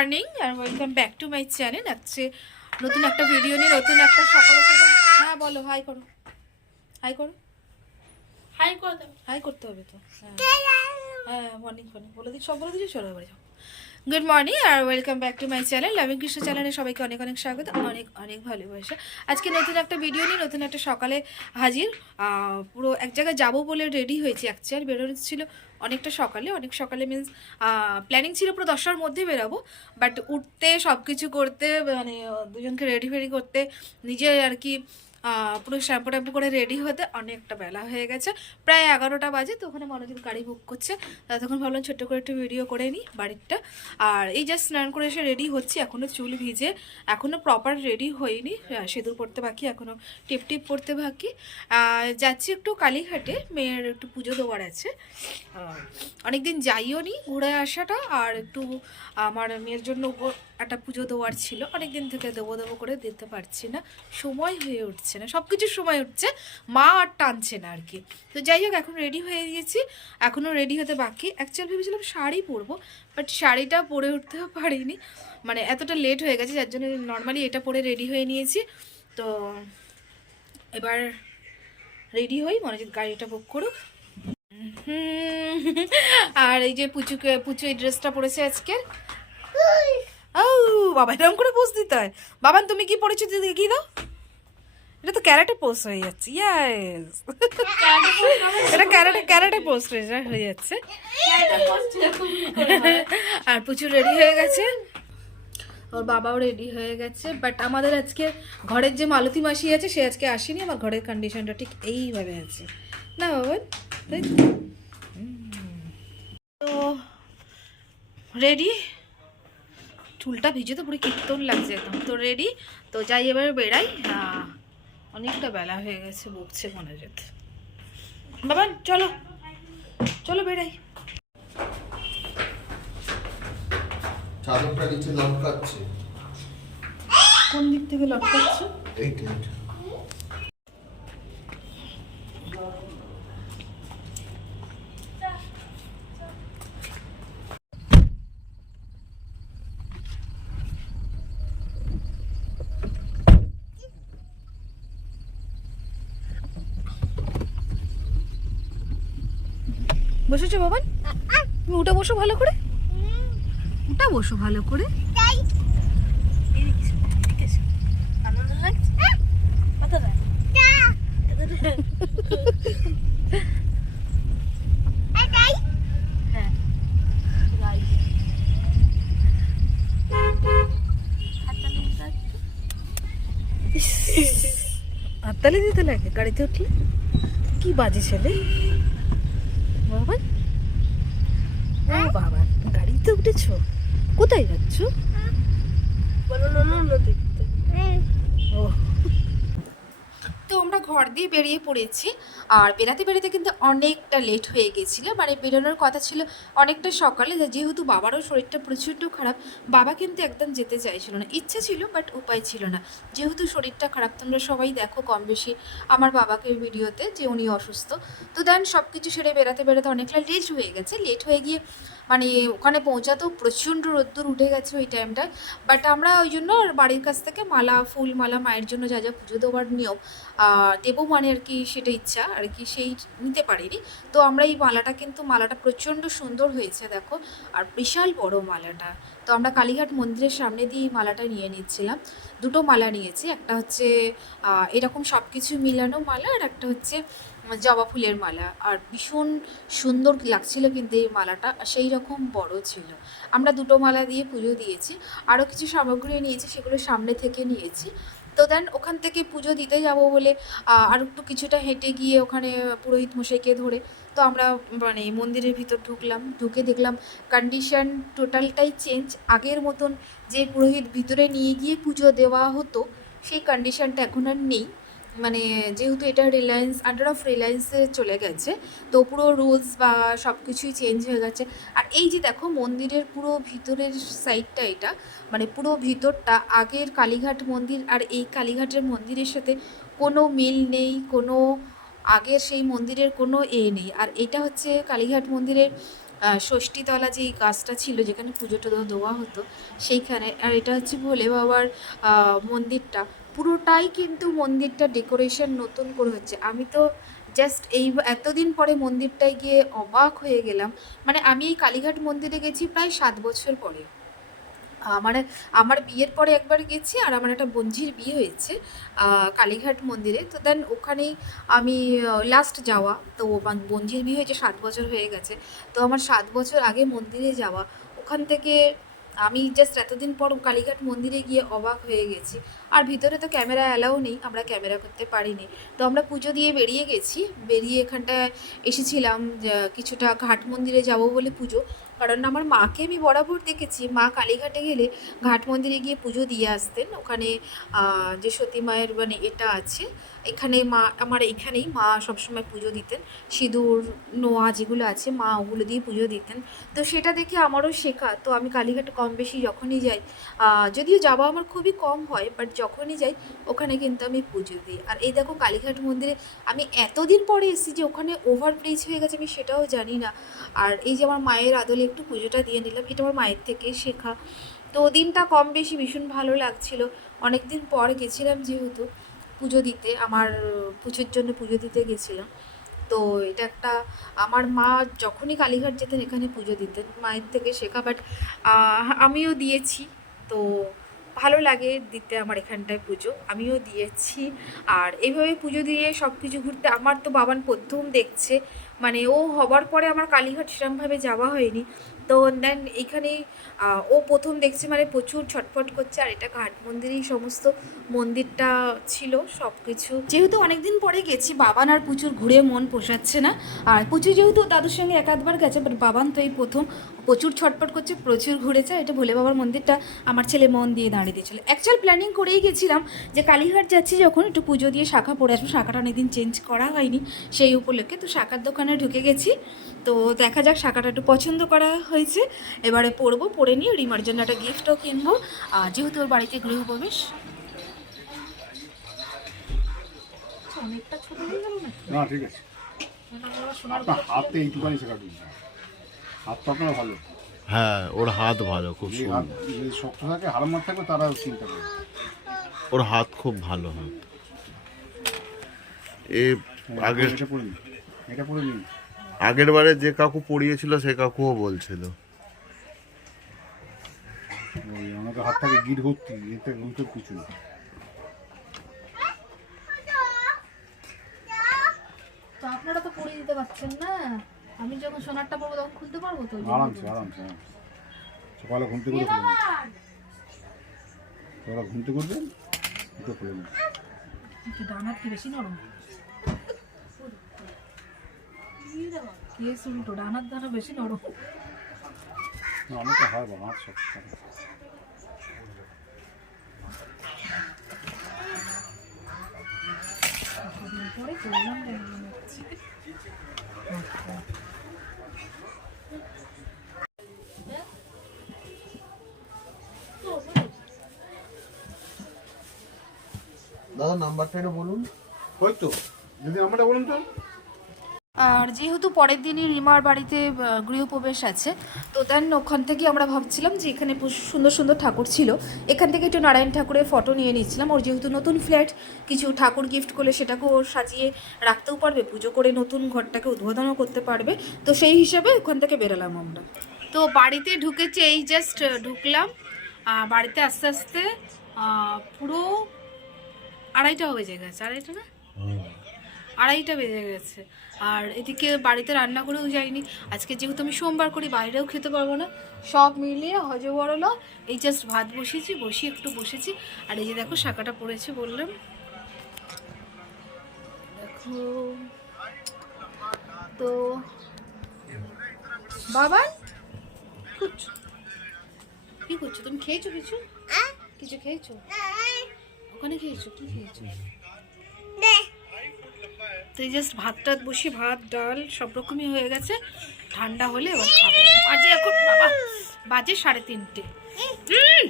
Morning R welcome back to my channel আজকে নতুন একটা ভিডিও নিয়ে নতুন একটা সকালে থেকে হ্যাঁ বলো হাই করো। হাই করো। হাই করো হাই করতে হবে তো। হ্যাঁ। হ্যাঁ মর্নিং মর্নিং বলে দিই সব বলে দিচ্ছি চলো যাও। Good morning R welcome back to my channel loving Krishna চ্যানেলে সবাইকে অনেক অনেক স্বাগত, অনেক অনেক ভালোবাসা। আজকে নতুন একটা ভিডিও নিয়ে, নতুন একটা সকালে হাজির। পুরো এক জায়গায় যাব বলে রেডি হয়েছি অ্যাকচুয়াল বেরোনো ছিল অনেকটা সকালে, অনেক সকালে মিন্স প্ল্যানিং ছিল পুরো দশটার মধ্যে বেরাবো। বাট উঠতে সব কিছু করতে মানে দুজনকে রেডি ফেডি করতে, নিজে আর কি পুরো শ্যাম্পু ট্যাম্পু করে রেডি হতে অনেকটা বেলা হয়ে গেছে। প্রায় এগারোটা বাজে, তো ওখানে মনোজিৎ গাড়ি বুক করছে। তখন ভাবলাম ছোট্ট করে একটু ভিডিও করে নিই বাড়িরটা। আর এই জাস্ট স্নান করে এসে রেডি হচ্ছি এখনও চুল ভিজে এখনও প্রপার রেডি হয়নি। সিঁদুর পড়তে বাকি এখনও টিপ টিপ পড়তে বাকি। যাচ্ছি একটু কালীঘাটে, মেয়ের একটু পুজো দেওয়ার আছে। অনেকদিন যাইও নি ঘুরে আসাটা, আর একটু আমার মেয়ের জন্য একটা পুজো দেওয়ার ছিল। অনেক দিন থেকে দেবো দেবো করে দিতে পারছি না। সময় হয়ে উঠছে। না সব কিছুর সময় উঠছে মা আর টানছে না আর কি। তো যাই হোক, এখন রেডি হয়ে গিয়েছি এখনও রেডি হতে বাকি। অ্যাকচুয়াল ভেবেছিলাম শাড়ি পরবো বাট শাড়িটা পরে উঠতেও পারিনি। মানে এতটা লেট হয়ে গেছে, যার জন্য নর্মালি এটা পরে রেডি হয়ে নিয়েছি। তো এবার রেডি হই মনে মনোজিৎ গাড়িটা বুক করুক। আর এই যে পুচুকে পুচু এই ড্রেসটা পরেছে আজকে ও বাবা এরকম করে পোজ দিতে হয় বাবান তুমি কি পরেছো দিদি দাও এটা তো ক্যারেটে পোস্ট হয়ে যাচ্ছে ইয়াস এটা ক্যারেটে ক্যারেটে পোস্ট হয়ে যাচ্ছে। আর পুচু রেডি হয়ে গেছে। ওর বাবাও রেডি হয়ে গেছে বাট আমাদের আজকে ঘরের যে মালতী মাসি আছে, সে আজকে আসেনি, আমার ঘরের কন্ডিশনটা ঠিক এইভাবে আছে। না, বাবা? তাই তো? রেডি চুলটা ভিজে তো পুরো কীর্তন লাগছে একদম। তো রেডি তো যাই, এবার বেড়াই। অনেকটা বেলা হয়ে গেছে বকছে মনে যেতে বাবা চলো চলো বেড়াই। চাদরটা নিচে লটকাচ্ছে। কোন দিক থেকে লটকাচ্ছে? এইটা এইটা বসেছো বাবান? তুমি উঠে বসো ভালো করে। উঠে বসো ভালো করে। হাততালি দিতে লাগে গাড়িতে উঠলে? কি বাজে ছেলে। বাবান ও বাবা গাড়িতে উঠেছো? কোথায় যাচ্ছ? বলো ননদ দেখতে। ও ঘর দিয়ে বেরিয়ে পড়েছি। আর বেরাতে বেরাতে কিন্তু অনেকটা লেট হয়ে গেছিল। মানে বেরোনোর কথা ছিল অনেকটা সকালে। যেহেতু বাবারও শরীরটা প্রচণ্ড খারাপ, বাবা কিন্তু একদম যেতে চাইছিল না। ইচ্ছে ছিল বাট উপায় ছিল না। যেহেতু শরীরটা খারাপ, তোমরা সবাই দেখো কম বেশি আমার বাবাকে ভিডিওতে যে উনি অসুস্থ। তো দেন সব কিছু সেরে বেরাতে বেরাতে অনেকটা লেট হয়ে গেছে। লেট হয়ে গিয়ে মানে ওখানে পৌঁছাতেও প্রচণ্ড রোদ্দুর উঠে গেছে ওই টাইমটায় বাট আমরা ওই জন্য বাড়ির কাছ থেকে মালা, ফুল মালা, মায়ের জন্য যা যা পুজো দেওয়ার নিয়ম দেবো মানে আর কি সেটা ইচ্ছা, আর কি সেই নিতে পারিনি। তো আমরা এই মালাটা কিন্তু, মালাটা প্রচণ্ড সুন্দর হয়েছে দেখো, আর বিশাল বড় মালাটা। তো আমরা কালীঘাট মন্দিরের সামনে দিয়ে এই মালাটা নিয়ে নিচ্ছিলাম। দুটো মালা নিয়েছি, একটা হচ্ছে এরকম সব কিছু মিলানো মালা, আর একটা হচ্ছে, জবা ফুলের মালা। আর ভীষণ সুন্দর লাগছিল কিন্তু এই মালাটা সেই রকম বড় ছিল। আমরা দুটো মালা দিয়ে পুজো দিয়েছি। আরও কিছু সামগ্রী নিয়েছি, সেগুলো সামনে থেকে নিয়েছি। তো দেন ওখান থেকে পুজো দিতে যাব বলে আর একটু কিছুটা হেঁটে গিয়ে ওখানে পুরোহিত মশাইকে ধরে, তো আমরা মানে মন্দিরের ভিতর ঢুকলাম, ঢুকে দেখলাম কন্ডিশন টোটালটাই চেঞ্জ আগের মতন যে পুরোহিত ভিতরে নিয়ে গিয়ে পুজো দেওয়া হতো, সেই কন্ডিশনটা এখন আর নেই। মানে যেহেতু এটা রিলায়েন্স আন্ডার অফ রিলায়েন্সে চলে গেছে, তো পুরো রুলস বা সব কিছুই চেঞ্জ হয়ে গেছে। আর এই যে দেখো, মন্দিরের পুরো ভিতরের সাইডটা এটা মানে পুরো ভিতরটা, আগের কালীঘাট মন্দির আর এই কালীঘাটের মন্দিরের সাথে কোনো মিল নেই, কোনো আগের সেই মন্দিরের কোনো এ নেই। আর এটা হচ্ছে কালীঘাট মন্দিরের ষষ্ঠীতলা যেই গাছটা ছিল, যেখানে পুজোটা দেওয়া হতো, সেইখানে। আর এটা হচ্ছে ভোলে বাবার মন্দিরটা। পুরোটাই কিন্তু মন্দিরটা ডেকোরেশন নতুন করে হচ্ছে। আমি তো জাস্ট এই এতদিন পরে মন্দিরটায় গিয়ে অবাক হয়ে গেলাম। মানে আমি এই কালীঘাট মন্দিরে গেছি প্রায় সাত বছর পরে। আমার আমার বিয়ের পরে একবার গেছি আর আমার একটা বঞ্ঝির বিয়ে হয়েছে কালীঘাট মন্দিরে। তো দেন ওখানেই আমি লাস্ট যাওয়া। তো বঞ্ঝির বিয়ে হয়েছে সাত বছর হয়ে গেছে। তো আমার সাত বছর আগে মন্দিরে যাওয়া। ওখান থেকে আমি জাস্ট এতদিন পর কালীঘাট মন্দিরে গিয়ে অবাক হয়ে গেছি। আর ভিতরে তো ক্যামেরা অ্যালাউ নেই, আমরা ক্যামেরা করতে পারিনি। তো আমরা পুজো দিয়ে বেরিয়ে গেছি, বেরিয়ে এখানটায় এসেছিলাম কিছুটা ঘাট মন্দিরে যাব বলে পুজো। কারণ আমার মাকে আমি বরাবর দেখেছি। মা কালীঘাটে গেলে ঘাট মন্দিরে গিয়ে পুজো দিয়ে আসতেন। ওখানে যে সতী মায়ের মানে এটা আছে, এখানে মা, আমার এখানেই মা সবসময় পুজো দিতেন। সিঁদুর, নোয়া যেগুলো আছে মা ওগুলো দিয়ে পুজো দিতেন। তো সেটা দেখে আমারও শেখা। তো আমি কালীঘাটে কম বেশি যখনই যাই যদিও যাওয়া আমার খুবই কম হয়, বাট যখনই যাই ওখানে কিন্তু আমি পুজো দিই। আর এই দেখো কালীঘাট মন্দিরে আমি এতদিন পরে এসেছি যে ওখানে ওভার ব্রিজ হয়ে গেছে আমি সেটাও জানি না। আর এই যে আমার মায়ের আদলে একটু পুজোটা দিয়ে নিলাম, এটা আমার মায়ের থেকে শেখা। তো দিনটা কম বেশি ভীষণ ভালো লাগছিল। অনেক দিন পর গেছিলাম যেহেতু পুজো দিতে, আমার পুজোর জন্য পুজো দিতে গেছিলাম। তো এটা একটা, আমার মা যখনই কালীঘাট যেতেন এখানে পুজো দিতেন, মায়ের থেকে শেখা। বাট আমিও দিয়েছি। তো ভালো লাগে দিতে আমার এখানটায় পুজো, আমিও দিয়েছি। আর এইভাবে পুজো দিয়ে সব কিছু ঘুরতে, আমার তো বাবান প্রথম দেখছে। মানে ও হবার পরে আমার কালীঘাট সেরকমভাবে যাওয়া হয়নি। তো দেন এখানে ও প্রথম দেখছে মানে প্রচুর ছটফট করছে আর এটা ঘাট মন্দিরেই সমস্ত মন্দিরটা ছিল সব কিছু যেহেতু অনেকদিন পরে গেছি, বাবান আর প্রচুর ঘুরে মন পোষাচ্ছে না। আর প্রচুর যেহেতু দাদুর সঙ্গে এক আধবার গেছে বাট বাবান তো এই প্রথম। প্রচুর ছটফট করছে প্রচুর ঘুরেছে। এটা ভোলে বাবার মন্দিরটা আমার ছেলে মন দিয়ে দাঁড়িয়ে দিয়েছিল। অ্যাকচুয়াল প্ল্যানিং করেই গেছিলাম যে কালীঘাট যাচ্ছি যখন একটু পুজো দিয়ে শাখা পরে আসব। শাখাটা অনেকদিন চেঞ্জ করা হয়নি সেই উপলক্ষে। তো শাখার দোকানে ঢুকে গেছি। তো দেখা যাক শাখাটা একটু পছন্দ করা হয়েছে। এবারে পরবো পরে নিয়ে রিমার জন্য একটা গিফটও কিনবো। আর যেহেতু ওর বাড়িতে গৃহপ্রবেশ। অনেকটা ছোট হয়ে গেল না ঠিক আছে। হাতে এইটুখানি শেখা আপনার ভালো। হ্যাঁ ওর হাত ভালো খুব যে হাত সুন্দর। যে শক্ত থাকে হারামার থাকবে তারা চিন্তা করে ওর হাত খুব ভালো হাত এ আগের এটা পড়ে নিন। এটা পড়ে নিন। আগের বারে যে কাকু পড়িয়েছিল সে কাকুও বলছিল। ওই হাত থেকে গিট ভর্তি এতে উল্টো কিছু না। তো আপনারা তো পরিয়ে দিতে পারছেন না। আমি যখন সোনারটা পরবো তখন খুলতে পারব তো? আরামসে আরামসে সকালে ঘুমতে করে সকালে ঘুমতে করবেন এটা করে নিন কি ডানাত কি বেশি নরম? কেস উল্টো ডানার দানা বেশি নরম। অনেকটা হয় বাবা থাকে। পরে করলাম দাদা নাম্বারটা একটু বলুন। ওই তো যদি আমারটা বলুন তো। আর যেহেতু পরের দিনই রিমার বাড়িতে গৃহপ্রবেশ আছে তো দেন ওখান থেকে আমরা ভাবছিলাম যে এখানে সুন্দর সুন্দর ঠাকুর ছিল। এখান থেকে একটু নারায়ণ ঠাকুরের ফটো নিয়ে নিচ্ছিলাম ওর যেহেতু নতুন ফ্ল্যাট কিছু ঠাকুর গিফট করলে সেটাকেও ওর সাজিয়ে রাখতেও পারবে। পুজো করে নতুন ঘরটাকে উদ্বোধনও করতে পারবে। তো সেই হিসাবে ওখান থেকে বেরোলাম আমরা। তো বাড়িতে ঢুকেছে এই জাস্ট ঢুকলাম। বাড়িতে আস্তে আস্তে পুরো আড়াইটা বেজে গেছে আড়াইটা না? আড়াইটা বেজে গেছে। আর এদিকে বাড়িতে রান্না করেও যাইনি। আজকে যেহেতু আমি সোমবার করি বাইরেও খেতে পারব না। সব মিলিয়ে হজ বড়লো এই জাস্ট ভাত বসিয়েছি বসিয়ে একটু বসেছি। আর এই যে দেখো শাকাটা পড়েছে বললাম। দেখো। তো বাবা কি করছ? তুমি খেয়েছো কিছু? কিছু খেয়েছো? ওখানে খেয়েছো? কি খেয়েছো? তো জাস্ট ভাত টাত বসি ভাত ডাল সব রকমই হয়ে গেছে। ঠান্ডা হলে এবার খাব। বাজে এখন বাবা। বাজে সাড়ে তিনটে। হুম।